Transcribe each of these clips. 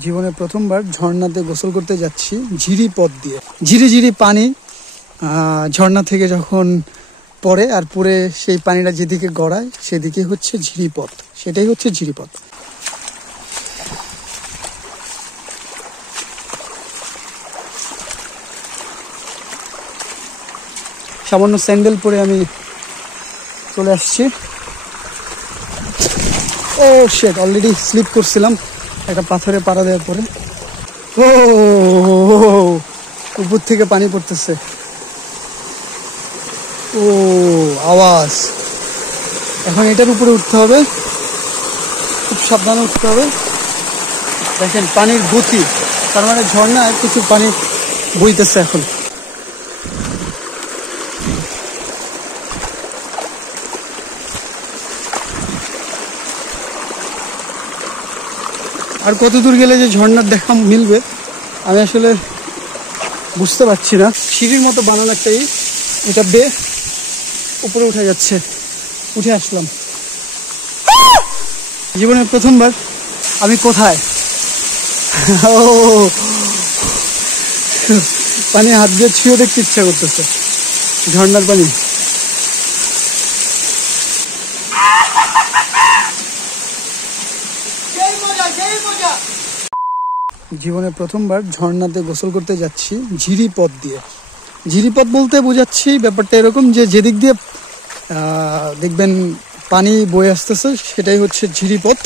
জীবনে প্রথমবার ঝর্ণাতে গোসল করতে যাচ্ছি ঝিরি পথ দিয়ে। ঝিরি ঝিরি পানি ঝর্ণা থেকে যখন পড়ে আর পরে সেই পানিটা যেদিকে গড়ায় সেদিকে হচ্ছে ঝিরি পথ, সেটাই হচ্ছে ঝিরি পথ। সামান্য স্যান্ডেল পরে আমি চলে আসছি। ও শিট, অলরেডি স্লিপ করছিলাম একটা পাথরে পাড়া দেওয়ার পরে। ও উপর থেকে পানি পড়তেছে, ও আওয়াজ। এখন এটার উপরে উঠতে হবে, খুব সাবধানে উঠতে হবে। দেখেন পানির গতি, তার মানে ঝর্ণায় প্রচুর পানি বইতেছে এখন। আর কত দূর গেলে যে ঝর্ণার দেখা মিলবে আমি আসলে বুঝতে পারছি না। সিঁড়ির মতো বানানো একটাই, এটা বে উপরে উঠে যাচ্ছে, উঠে আসলাম। জীবনের প্রথমবার আমি কোথায়, ও পানি হাত দিয়ে ছুঁয়ে দেখতে ইচ্ছা করতেছে, ঝর্ণার পানি। জীবনে প্রথমবার ঝর্ণাতে গোসল করতে যাচ্ছি ঝিরি পথ দিয়ে। ঝিরি পথ বলতে বোঝাচ্ছি ব্যাপারটা এরকম যে যেদিক দিয়ে দেখবেন পানি বয়ে আসতেছে সেটাই হচ্ছে ঝিরিপথ।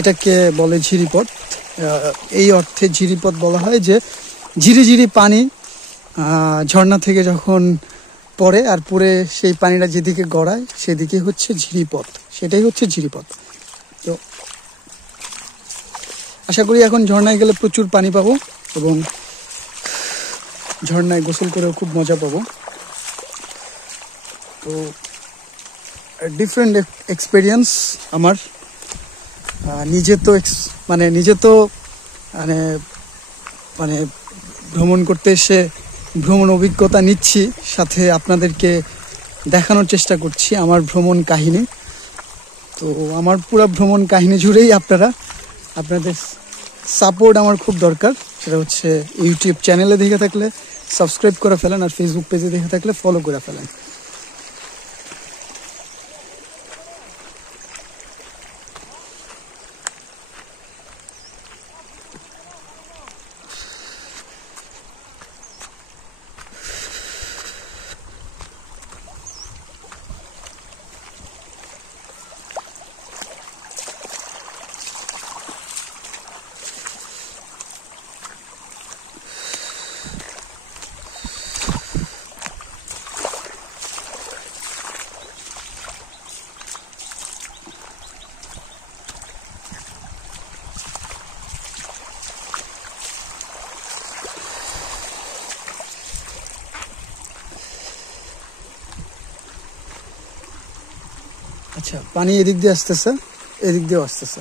এটাকে বলে ঝিরিপথ। এই অর্থে ঝিরিপথ বলা হয় যে ঝিরি ঝিরি পানি ঝর্ণা থেকে যখন পড়ে আর পরে সেই পানিটা যেদিকে গড়ায় সেদিকে হচ্ছে ঝিরিপথ, সেটাই হচ্ছে ঝিরিপথ। তো আশা করি এখন ঝর্ণায় গেলে প্রচুর পানি পাবো এবং ঝর্ণায় গোসল করেও খুব মজা পাবো। তো ডিফারেন্ট এক্সপিরিয়েন্স আমার। নিজে তো মানে ভ্রমণ করতে এসে ভ্রমণ অভিজ্ঞতা নিচ্ছি, সাথে আপনাদেরকে দেখানোর চেষ্টা করছি আমার ভ্রমণ কাহিনী। তো আমার পুরো ভ্রমণ কাহিনী জুড়েই আপনাদের সাপোর্ট আমার খুব দরকার। সেটা হচ্ছে ইউটিউব চ্যানেলে দেখে থাকলে সাবস্ক্রাইব করে ফেলেন, আর ফেসবুক পেজে দেখে থাকলে ফলো করে ফেলেন। আচ্ছা, পানি এদিক দিয়ে আসতেছে, এদিক দিয়েও আসতেছে,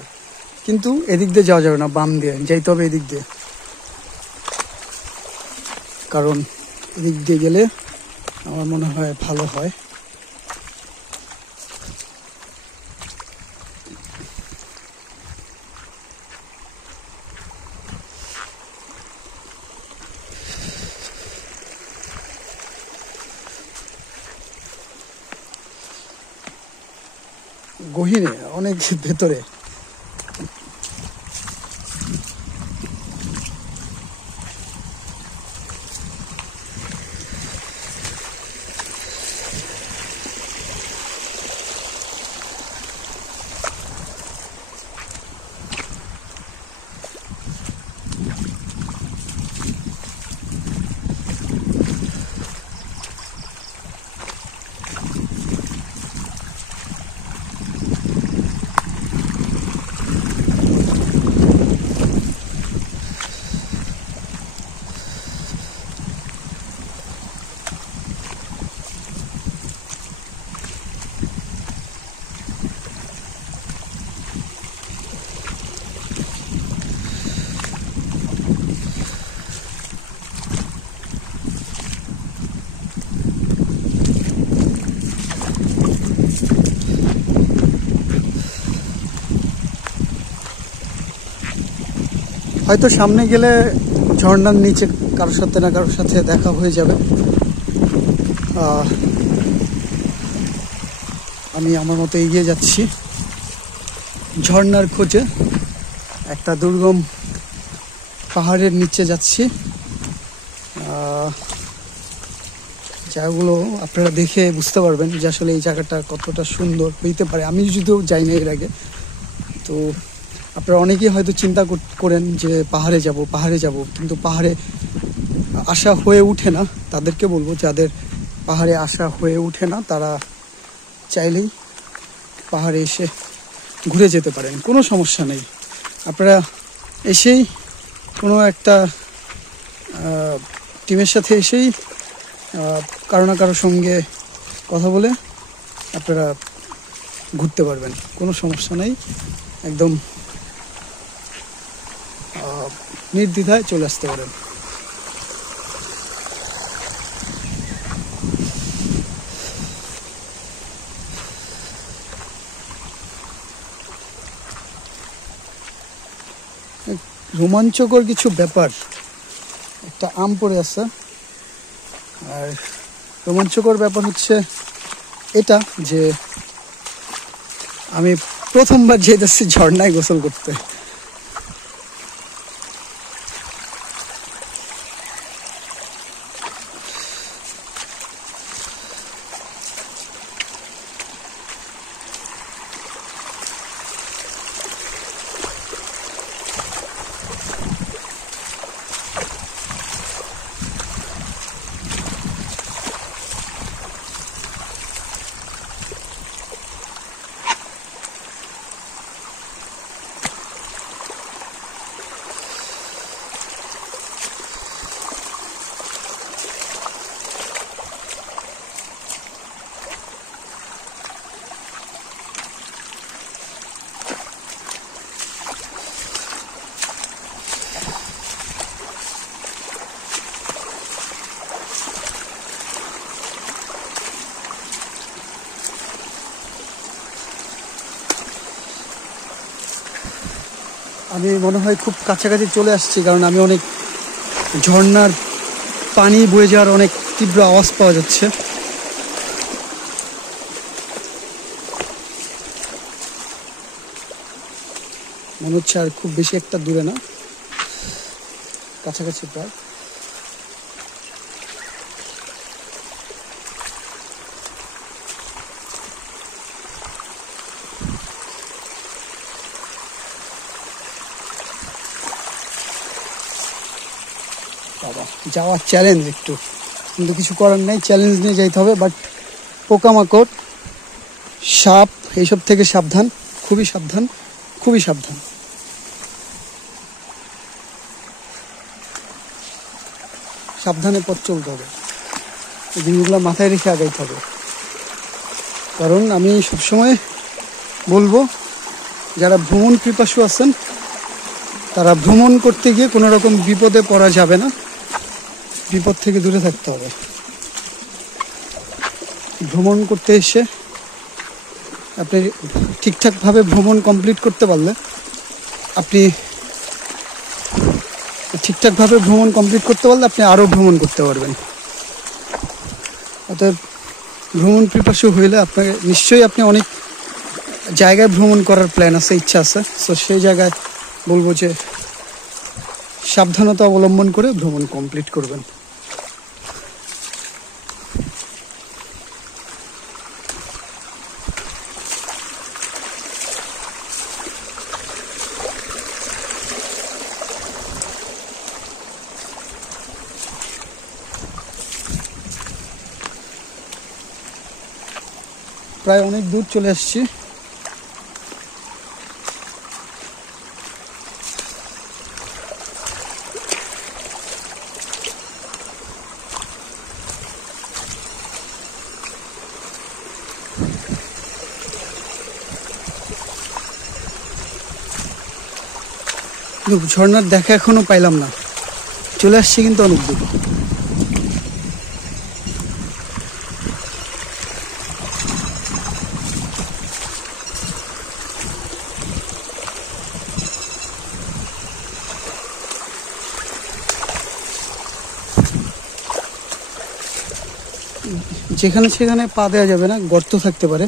কিন্তু এদিক দিয়ে যাওয়া যাবে না, বাম দিয়ে যাইতে হবে এদিক দিয়ে। কারণ এদিক দিয়ে গেলে আমার মনে হয় ভালো হয়। গহীনে অনেক ভেতরে। হয়তো সামনে গেলে ঝর্ণার নিচে কারোর সাথে না কারোর সাথে দেখা হয়ে যাবে। আমি আমার মতো এগিয়ে যাচ্ছি ঝর্ণার খোঁজে। একটা দুর্গম পাহাড়ের নিচে যাচ্ছি। জায়গাগুলো আপনারা দেখে বুঝতে পারবেন যে আসলে এই জায়গাটা কতটা সুন্দর হইতে পারে। আমি যদিও যাইনি এর আগে, তো আপনারা অনেকেই হয়তো চিন্তা করেন যে পাহাড়ে যাব, কিন্তু পাহাড়ে আসা হয়ে ওঠে না। তাদেরকে বলবো যাদের পাহাড়ে আসা হয়ে ওঠে না তারা চাইলেই পাহাড়ে এসে ঘুরে যেতে পারেন, কোনো সমস্যা নেই। আপনারা এসেই কোনো একটা টিমের সাথে এসেই কারো না কারোর সঙ্গে কথা বলে আপনারা ঘুরতে পারবেন, কোনো সমস্যা নেই। একদম নির্দ্বিধায় চলে আসতে পারেন। রোমাঞ্চকর কিছু ব্যাপার, একটা আম পড়ে আছে। আর রোমাঞ্চকর ব্যাপার হচ্ছে এটা যে আমি প্রথমবার যেতেছি ঝর্ণায় গোসল করতে। আমি মনে হয় খুব কাছাকাছি চলে আসছি, কারণ আমি অনেক ঝর্ণার পানি বয়ে যাওয়ার অনেক তীব্র আওয়াজ পাওয়া যাচ্ছে। মনে হচ্ছে আর খুব বেশি একটা দূরে না, কাছাকাছি প্রায়। বাবা, যাওয়ার চ্যালেঞ্জ একটু, কিন্তু কিছু করার নাই, চ্যালেঞ্জ নিয়ে যাইতে হবে। বাট পোকামাকড়, সাপ এইসব থেকে সাবধান, খুবই সাবধান, খুবই সাবধান। সাবধানে পথ চলতে হবে, এই জিনিসগুলো মাথায় রেখে আগাইতে হবে। কারণ আমি সবসময় বলবো যারা ভ্রমণ পিপাসু আছেন তারা ভ্রমণ করতে গিয়ে কোনো রকম বিপদে পড়া যাবে না, বিপদ থেকে দূরে থাকতে হবে। ভ্রমণ করতে এসে আপনি ঠিকঠাকভাবে ভ্রমণ কমপ্লিট করতে পারলে আপনি আরও ভ্রমণ করতে পারবেন। অতএব ভ্রমণ পিপাসু হইলে আপনাকে নিশ্চয়ই আপনি অনেক জায়গায় ভ্রমণ করার প্ল্যান আছে, ইচ্ছা আছে। সো সেই জায়গায় বলবো যে সাবধানতা অবলম্বন করে ভ্রমণ কমপ্লিট করবেন। প্রায় অনেক দূর চলে আসছি। ঝর্ণার দেখা এখনো পাইলাম না, চলে আসছি কিন্তু অনেক দূর। যেখানে সেখানে পা দেওয়া যাবে না, গর্ত থাকতে পারে,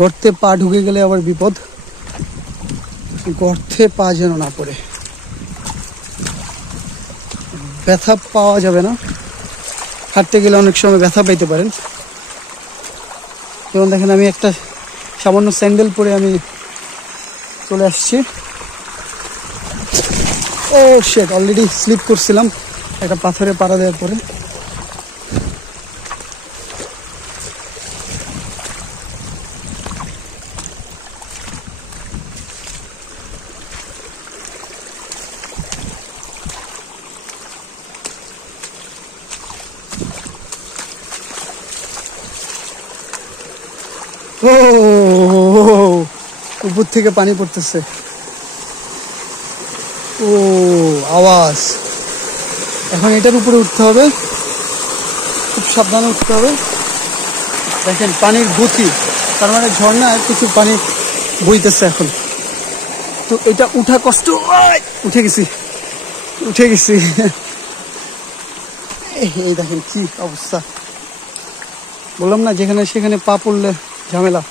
গর্তে পা ঢুকে গেলে আবার বিপদ, গর্তে পা যেন না পড়ে। ব্যথা পাওয়া যাবে না, হাঁটতে গেলে অনেক সময় ব্যথা পাইতে পারেন। যেমন দেখেন আমি একটা সামান্য স্যান্ডেল পরে আমি চলে আসছি। ও শিট, অলরেডি স্লিপ করছিলাম একটা পাথরে পাড়া দেওয়ার পরে। ও উপর থেকে পানি পড়তেছে, ও আওয়াজ। এখন এটার উপরে উঠতে হবে, খুব সাবধানে উঠতে হবে। দেখেন পানির গতি, তার মানে ঝর্ণায় প্রচুর পানি বইতেছে এখন। তো এটা উঠা কষ্ট। উঠে গেছি। এই দেখেন কি অবস্থা, বললাম না যেখানে সেখানে পা পড়লে ঝামেলা।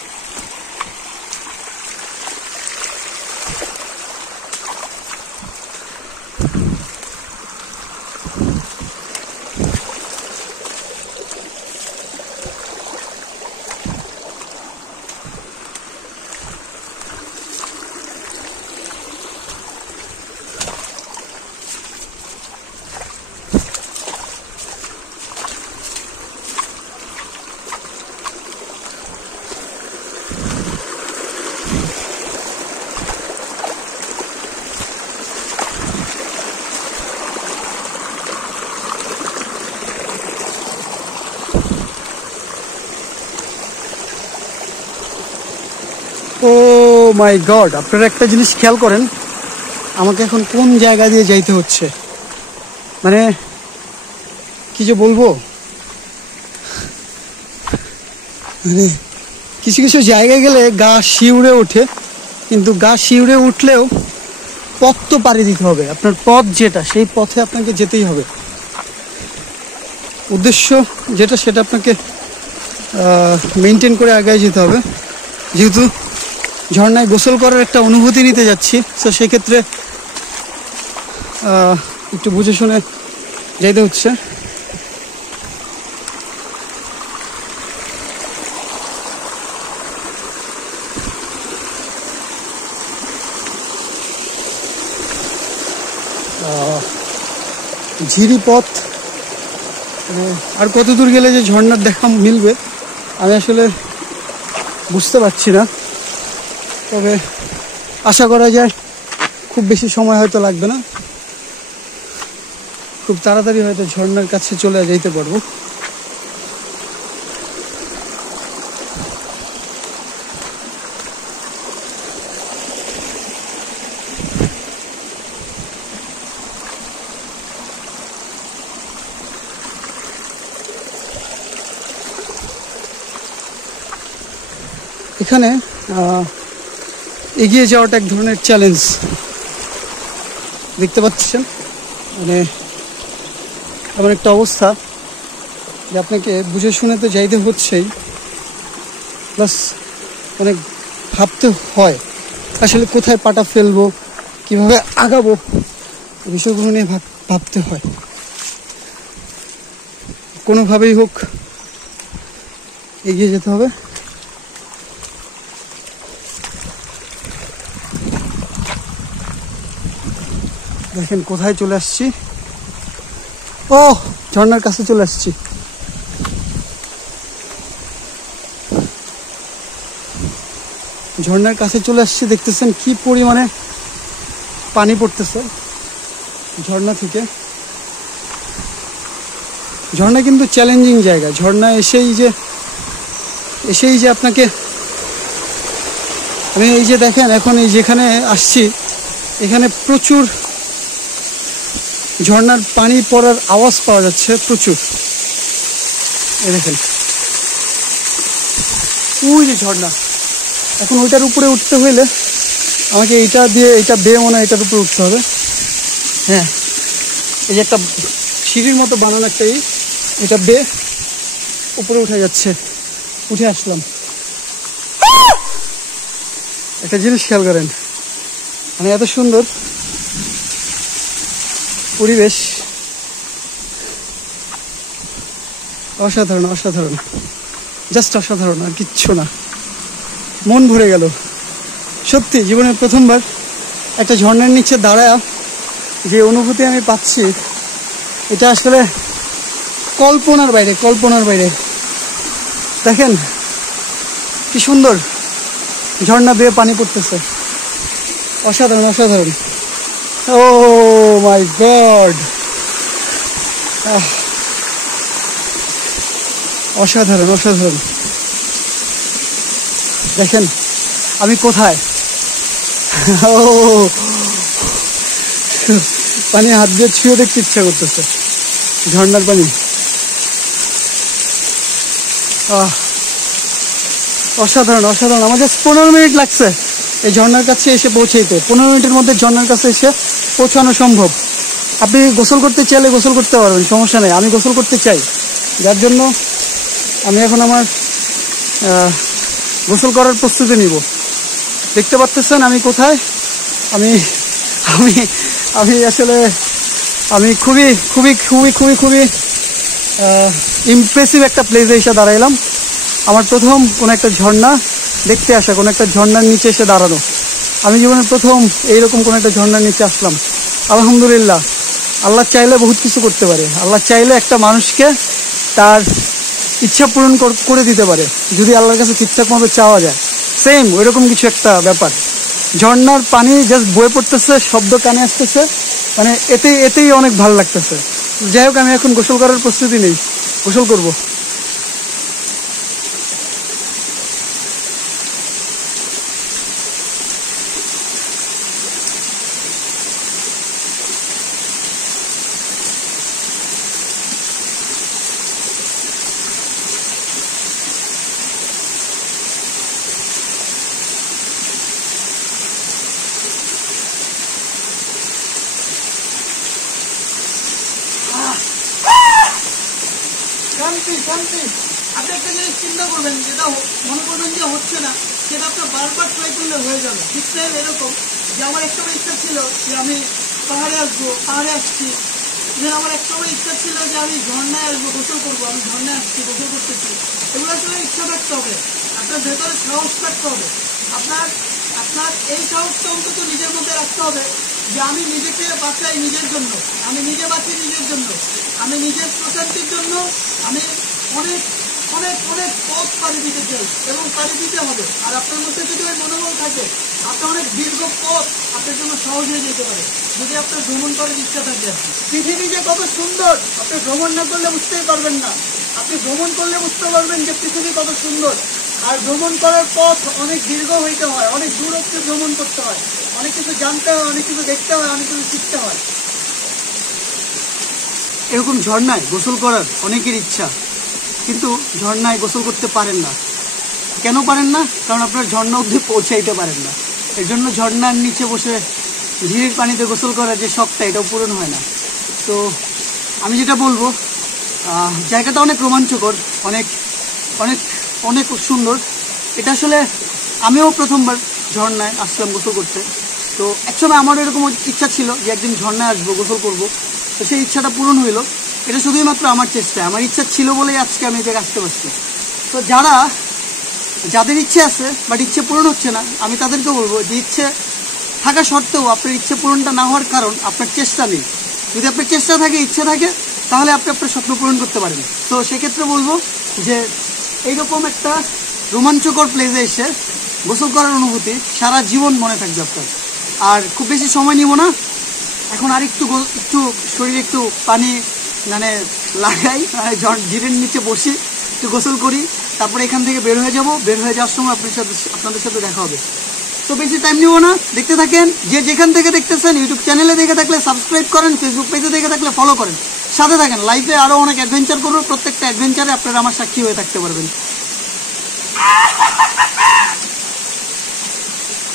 ও মাই গড, আপনারা একটা জিনিস খেয়াল করেন, আমাকে এখন কোন জায়গা দিয়ে যাইতে হচ্ছে, মানে কি যে বলবো, মানে কিছু কিছু জায়গায় গেলে গা শিউরে ওঠে, কিন্তু গা শিউরে উঠলেও পথ তো পাড়ি দিতে হবে। আপনার পথ যেটা, সেই পথে আপনাকে যেতেই হবে। উদ্দেশ্য যেটা সেটা আপনাকে মেনটেন করে আগায় যেতে হবে। যেহেতু ঝর্ণায় গোসল করার একটা অনুভূতি নিতে যাচ্ছি, তো সেক্ষেত্রে একটু বুঝে শুনে যাইতে হচ্ছে। ঝিরি পথ, আর কত দূর গেলে যে ঝর্ণার দেখা মিলবে আমি আসলে বুঝতে পারছি না, তবে আশা করা যায় খুব বেশি সময় হয়তো লাগবে না, খুব তাড়াতাড়ি হয়তো ঝর্ণার কাছে চলে যেতে পারবো। এখানে এগিয়ে যাওয়াটা এক ধরনের চ্যালেঞ্জ, দেখতে পাচ্ছেন, মানে এমন একটা অবস্থা যে আপনাকে বুঝে শুনে তো যাইতে হচ্ছেই, প্লাস অনেক ভাবতে হয় আসলে কোথায় পাটা ফেলবো, কিভাবে আগাবো, এই বিষয়গুলো নিয়ে ভাবতে হয়। কোনোভাবেই হোক এগিয়ে যেতে হবে। দেখেন কোথায় চলে আসছি, ও ঝর্ণার কাছে চলে আসছি। ঝর্ণার কাছে চলে আসছি, দেখতেছেন কি পরিমাণে পানি পড়তেছে ঝর্ণা থেকে। ঝর্ণা কিন্তু চ্যালেঞ্জিং জায়গা, ঝর্ণা এসেই যে আপনাকে, আমি এই যে দেখেন এখন এই যেখানে আসছি এখানে প্রচুর ঝর্ণার পানি পড়ার আওয়াজ পাওয়া যাচ্ছে প্রচুর। এই দেখেন ওই যে ঝর্ণা, এখন ওইটার উপরে উঠতে হইলে আমাকে এইটা বেয়ে মনে হয় এটার উপরে উঠতে হবে। হ্যাঁ, এই যে একটা সিঁড়ির মতো বানানো একটা এটা বেয়ে উপরে উঠে যাচ্ছে, উঠে আসলাম। একটা জিনিস খেয়াল করেন, মানে এত সুন্দর পরিবেশ, অসাধারণ অসাধারণ, জাস্ট অসাধারণ, আর কিচ্ছু না। মন ভরে গেল সত্যি। জীবনের প্রথমবার একটা ঝর্ণার নিচে দাঁড়ায় যে অনুভূতি আমি পাচ্ছি, এটা আসলে কল্পনার বাইরে, কল্পনার বাইরে। দেখেন কি সুন্দর ঝর্ণা বেয়ে পানি পড়তেছে, অসাধারণ অসাধারণ। ও মাই গড, অসাধারণ অসাধারণ। দেখেন আমি কোথায়, ও পানি হাত দিয়ে ছুঁয়ে দেখতে ইচ্ছা করতেছে, ঝর্ণার পানি। অসাধারণ অসাধারণ। আমাদের 15 মিনিট লাগছে এই ঝর্ণার কাছে এসে পৌঁছাইতে। 15 মিনিটের মধ্যে ঝর্ণার কাছে এসে পৌঁছানো সম্ভব। আপনি গোসল করতে চাইলে গোসল করতে পারবেন, সমস্যা নেই। আমি গোসল করতে চাই, যার জন্য আমি এখন আমার গোসল করার প্রস্তুতি নিব। দেখতে পাচ্ছেন আমি কোথায়। আমি আমি আমি আসলে আমি খুবই খুবই খুবই খুবই খুবই ইমপ্রেসিভ একটা প্লেসে এসে দাঁড়াইলাম। আমার প্রথম কোনো একটা ঝর্ণা দেখতে আসা, কোনো একটা ঝর্ণার নিচে এসে দাঁড়ানো। আমি জীবনের প্রথম এইরকম কোনো একটা ঝর্ণার নিচে আসলাম। আলহামদুলিল্লাহ, আল্লাহ চাইলে বহুত কিছু করতে পারে। আল্লাহ চাইলে একটা মানুষকে তার ইচ্ছা পূরণ করে দিতে পারে, যদি আল্লাহর কাছে ঠিকঠাক মতো চাওয়া যায়। সেম ওইরকম কিছু একটা ব্যাপার। ঝর্ণার পানি জাস্ট বয়ে পড়তেছে, শব্দ কানে আসতেছে, মানে এতেই অনেক ভালো লাগতেছে। যাই হোক, আমি এখন গোসল করার প্রস্তুতি নেই, গোসল করবো। শান্তি শান্তি। আপনি একটা জিনিস চিন্তা করবেন, যেটা মনে করবেন যে হচ্ছে না, সেটা আপনার বারবার ট্রাই করলে হয়ে যাবে। ঠিক টাইম এরকম যে আমার একসময় ইচ্ছা ছিল যে আমি পাহাড়ে আসবো, পাহাড়ে আসছি। দেন আমার একসময় ইচ্ছা ছিল যে আমি ঝর্ণায় আসবো, গোসল করবো, আমি ঝর্ণায় আসছি, গোসল করতেছি। এগুলো আসলে ইচ্ছা থাকতে হবে, আপনার ভেতরে সাহস থাকতে হবে। আপনার আপনার এই সাহসটা অন্তত নিজের মধ্যে রাখতে হবে যে আমি নিজেকে বাঁচাই নিজের জন্য, আমি নিজে বাঁচি নিজের জন্য, আমি নিজের প্রশান্তির জন্য আমি অনেক অনেক অনেক পথ পাড়ি দিতে চাই এবং পাড়ি দিতে হবে। আর আপনার মধ্যে যদি ওই মনোবল থাকে, আপনার অনেক দীর্ঘ পথ আপনার জন্য সহজ হয়ে যেতে পারে, যদি আপনার ভ্রমণ করার ইচ্ছা থাকে। পৃথিবী যে কত সুন্দর আপনি ভ্রমণ না করলে বুঝতেই পারবেন না। আপনি ভ্রমণ করলে বুঝতে পারবেন যে পৃথিবী কত সুন্দর। আর ভ্রমণ করার পথ অনেক দীর্ঘ হইতে হয়, অনেক দূর অব্দি ভ্রমণ করতে হয়, অনেক কিছু জানতে হয়, অনেক কিছু দেখতে হয়, অনেক কিছু শিখতে হয়। এরকম ঝর্ণায় গোসল করার অনেকের ইচ্ছা, কিন্তু ঝর্ণায় গোসল করতে পারেন না। কেন পারেন না? কারণ আপনার ঝর্ণা অবধি পৌঁছাইতে পারেন না। এর জন্য ঝর্ণার নিচে বসে ঝিরির পানিতে গোসল করার যে শখটা, এটাও পূরণ হয় না। তো আমি যেটা বলবো, জায়গাটা অনেক রোমাঞ্চকর, অনেক অনেক অনেক সুন্দর। এটা আসলে আমিও প্রথমবার ঝর্ণায় আসলাম গোসল করতে। তো একসময় আমারও এরকম ইচ্ছা ছিল যে একদিন ঝর্ণায় আসবো, গোসল করব। তো সেই ইচ্ছাটা পূরণ হইলো। এটা শুধুই মাত্র আমার চেষ্টা, আমার ইচ্ছা ছিল বলেই আজকে আমি এটাকে আসতে পারছি। তো যাদের ইচ্ছে আছে বাট ইচ্ছে পূরণ হচ্ছে না, আমি তাদেরকে বলবো যে ইচ্ছে থাকা সত্ত্বেও আপনার ইচ্ছে পূরণটা না হওয়ার কারণ আপনার চেষ্টা নেই। যদি আপনার চেষ্টা থাকে, ইচ্ছে থাকে, তাহলে আপনি আপনার স্বপ্ন পূরণ করতে পারেন। তো সেক্ষেত্রে বলবো যে এইরকম একটা রোমাঞ্চকর প্লেসে এসে গোসল করার অনুভূতি সারা জীবন মনে থাকবে আপনার। আর খুব বেশি সময় নিব না, এখন আর একটু শরীরে একটু পানি মানে লাগাই, ঝিরের নিচে বসি, একটু গোসল করি, তারপরে এখান থেকে বের হয়ে যাব। বের হয়ে যাওয়ার সময় আপনাদের সাথে দেখা হবে। তো বেশি টাইম নিব না, দেখতে থাকেন। যে যেখান থেকে দেখতেছেন, ইউটিউব চ্যানেলে দেখে থাকলে সাবস্ক্রাইব করেন, ফেসবুক পেজে দেখে থাকলে ফলো করেন, সাথে থাকেন। লাইফে আরও অনেক অ্যাডভেঞ্চার করবো, প্রত্যেকটা অ্যাডভেঞ্চারে আপনারা আমার সাক্ষী হয়ে থাকতে পারবেন।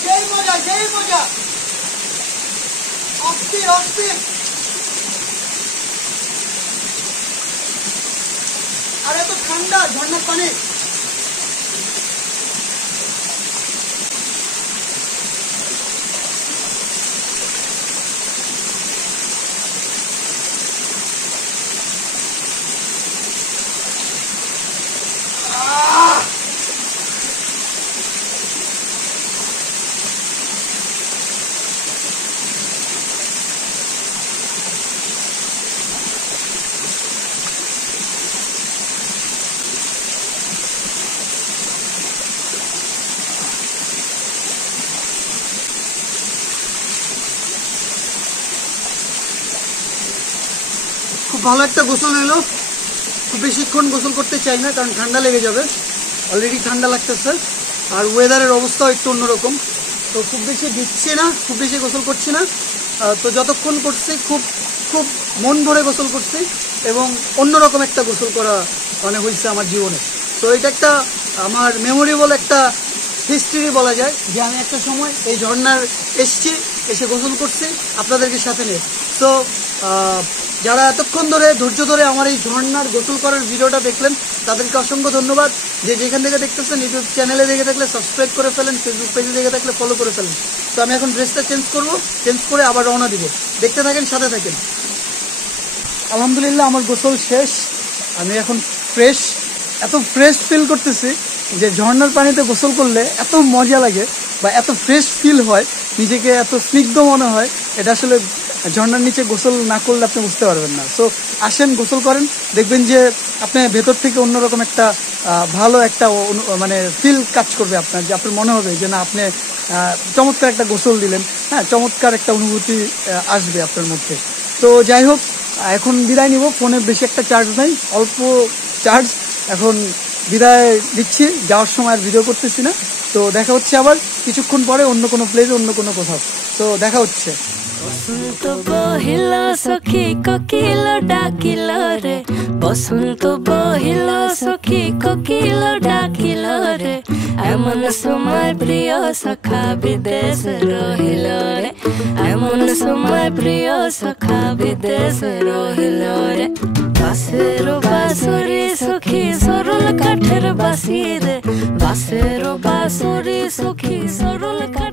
সেই মজা, সেই মজা, অস্থির অস্থির। আর এত ঠান্ডা ঠান্ডা ঝর্ণার পানি। খুব ভালো একটা গোসল হলো। খুব বেশিক্ষণ গোসল করতে চাই না, কারণ ঠান্ডা লেগে যাবে। অলরেডি ঠান্ডা লাগতেছে, আর ওয়েদারের অবস্থাও একটু অন্যরকম। তো খুব বেশি দিচ্ছি না, খুব বেশি গোসল করছি না। তো যতক্ষণ করছি খুব খুব মন ভরে গোসল করছি, এবং অন্যরকম একটা গোসল করা মানে হয়েছে আমার জীবনে। তো এটা একটা আমার মেমোরেবল একটা হিস্ট্রি বলা যায়, যে আমি একটা সময় এই ঝর্ণার এসে গোসল করছি আপনাদেরকে সাথে নিয়ে। সো যারা এতক্ষণ ধরে ধৈর্য ধরে আমার এই ঝর্ণার গোসল করার ভিডিওটা দেখলেন, তাদেরকে অসংখ্য ধন্যবাদ। যে যেখান থেকে দেখতেছেন, ইউটিউব চ্যানেলে দেখে থাকলে সাবস্ক্রাইব করে ফেলেন, ফেসবুক পেজে দেখে থাকলে ফলো করে ফেলেন। তো আমি এখন ড্রেসটা চেঞ্জ করে আবার রওনা দিব। দেখতে থাকেন, সাথে থাকেন। আলহামদুলিল্লাহ, আমার গোসল শেষ। আমি এখন ফ্রেশ, এত ফ্রেশ ফিল করতেছি যে ঝর্ণার পানিতে গোসল করলে এত মজা লাগে বা এত ফ্রেশ ফিল হয়, নিজেকে এত স্নিগ্ধ মনে হয়, এটা আসলে ঝর্ণার নিচে গোসল না করলে আপনি বুঝতে পারবেন না। সো আসেন, গোসল করেন, দেখবেন যে আপনি ভেতর থেকে অন্যরকম একটা ভালো একটা মানে ফিল কাজ করবে আপনার, যে আপনার মনে হবে যে না, আপনি চমৎকার একটা গোসল দিলেন। হ্যাঁ, চমৎকার একটা অনুভূতি আসবে আপনার মধ্যে। তো যাই হোক, এখন বিদায় নিব। ফোনে বেশি একটা চার্জ নাই, অল্প চার্জ। এখন বিদায় দিচ্ছি, যাওয়ার সময় আর ভিডিও করতেছি না। তো দেখা হচ্ছে আবার কিছুক্ষণ পরে অন্য কোনো প্লেসে, অন্য কোনো কোথাও। তো দেখা হচ্ছে। বসন্ত বহিল সখী কোকিল ডাকিল রে, বসন্ত বহিল সখী কোকিল ডাকিল রে, এমন সময় প্রিয় সখা বিদেশ রহিল রে, এমন সময় প্রিয় সখা বিদেশ রহিল রে। বাঁশের বাঁশুরি সখী সরল কাঠের বাঁশি রে, বাঁশের বাঁশুরি সখী সরল কাঠ